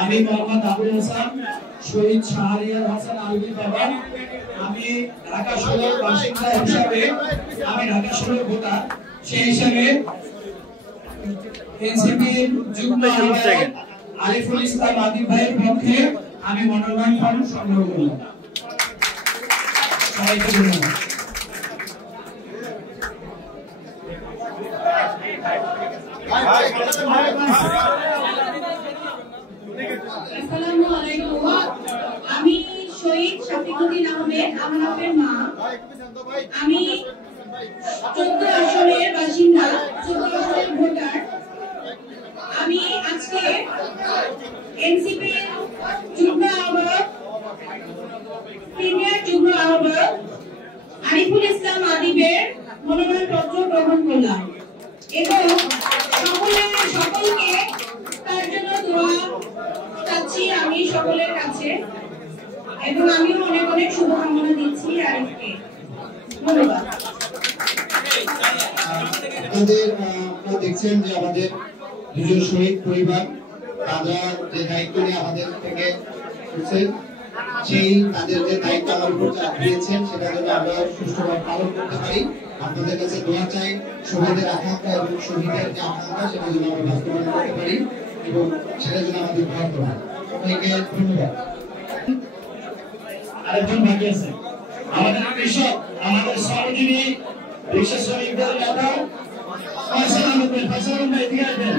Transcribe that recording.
আমি মোহাম্মদ আবুল হাসান শহীদ শাহরিয়ার হাসান আলভী বাবা। আমি ঢাকা ১৬ বাসিন্দা হিসাবে আমি ঢাকা ১৬ ভোটার, সেই হিসাবে এনসিপির যুগ্ম আহ্বায়ক আরিফুল ইসলাম আদিব ভাইয়ের পক্ষে আমি মনোনয়ন ফর্ম সংগ্রহ করলাম। সবাইকে ধন্যবাদ। আসসালামু আলাইকুম। আমি শহীদ শাফিকুদ্দিন আহমেদ আমানতের মা। আমি 14 আসনের বাসিন্দা, 14 আসনের ভোটার। আমি আজকে এনসিপি যুগ্ম আহ্বায়ক, সিনিয়র যুগ্ম আহ্বায়ক আরিফুল ইসলাম আদিবের মনোনয়নপত্র গ্রহণ করলাম এবং সকলকে তার জন্য দোয়া চাচ্ছি আমি সকলের কাছে, এবং আমিও অনেক অনেক শুভকামনা দিচ্ছি আরিফকে। ধন্যবাদ। আপনারা দেখছেন যে আমাদের দুজন শহীদ পরিবার তারা যে দায়িত্ব নিয়ে আমাদের থেকে করছেন, সেই তাদের যে দায়িত্ব আমার উপর দিয়েছেন সেটা যেন আমরা সুষ্ঠুভাবে পালন করতে পারি। আপনাদের কাছে দোয়া চাই, শহীদের আকাঙ্ক্ষা এবং শহীদের যে আকাঙ্ক্ষা সেটা যেন আমরা বাস্তবায়ন করতে পারি এবং সেটা যেন আমাদের দোয়া করবেন। সবাইকে ধন্যবাদ। আরেকজন বাকি আছে আমাদের কৃষক, আমাদের শ্রমজীবী রিক্সা শ্রমিকদের নেতা ফয়সাল আহমেদ ভাই। ফয়সাল আহমেদ ভাই এদিকে আসবেন।